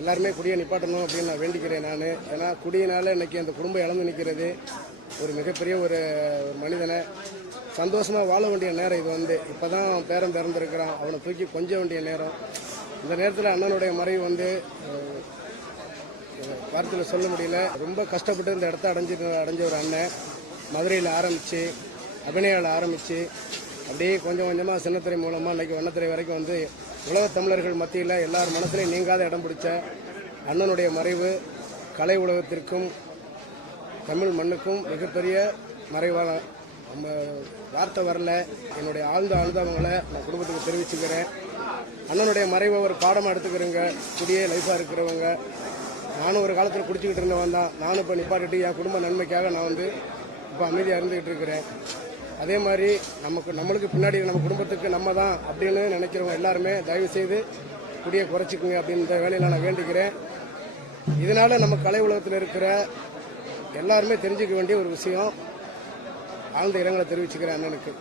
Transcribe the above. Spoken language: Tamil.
எல்லாருமே குடியை நிப்பாட்டணும் அப்படின்னு நான் வேண்டிக்கிறேன். நான் ஏன்னா குடியினால் இன்றைக்கி அந்த குடும்பம் இழந்து நிற்கிறது ஒரு மிகப்பெரிய ஒரு மனிதனை சந்தோஷமாக வாழ வேண்டிய நேரம் இது. இப்போ தான் பேரன் பிறந்திருக்கிறான், அவனை தூக்கி கொஞ்ச வேண்டிய நேரம். இந்த நேரத்தில் அண்ணனுடைய மறைவு வார்த்தையில் சொல்ல முடியல. ரொம்ப கஷ்டப்பட்டு இந்த இடத்த அடைஞ்ச ஒரு அண்ணன். மதுரையில் ஆரம்பித்து அபிநயாவில் ஆரம்பித்து அப்படியே கொஞ்சம் கொஞ்சமாக சின்னத்திரை மூலமாக இன்றைக்கி வண்ணத்திரை வரைக்கும் உலகத் தமிழர்கள் மத்தியில் எல்லார் மனசுலையும் நீங்காத இடம் பிடிச்ச அண்ணனுடைய மறைவு கலை உலகத்திற்கும் தமிழ் மண்ணுக்கும் மிகப்பெரிய மறைவான நம்ம வார்த்தை வரல. என்னுடைய ஆழ்ந்த அனுபவங்களை நான் குடும்பத்துக்கு தெரிவிச்சுக்கிறேன். அண்ணனுடைய மறைவை ஒரு பாடமாக எடுத்துக்கிறேங்க. குடியே லைஃபாக இருக்கிறவங்க, நானும் ஒரு காலத்தில் குடிச்சிக்கிட்டு இருந்தவன் தான். நானும் இப்போ நிப்பாட்டிட்டு என் குடும்ப நன்மைக்காக நான் இப்போ அமைதியாக இருந்துக்கிட்டு இருக்கிறேன். அதே மாதிரி நம்மளுக்கு பின்னாடி நம்ம குடும்பத்துக்கு நம்ம தான் அப்படின்னு நினைக்கிறவங்க எல்லாருமே தயவுசெய்து குடியை குறைச்சிக்குங்க அப்படின்ற வேலையில் நான் வேண்டிக்கிறேன். இதனால் நம்ம கலை உலகத்தில் இருக்கிற எல்லாருமே தெரிஞ்சுக்க வேண்டிய ஒரு விஷயம். ஆழ்ந்த இரங்கலை தெரிவிச்சுக்கிறேன் அண்ணனுக்கு.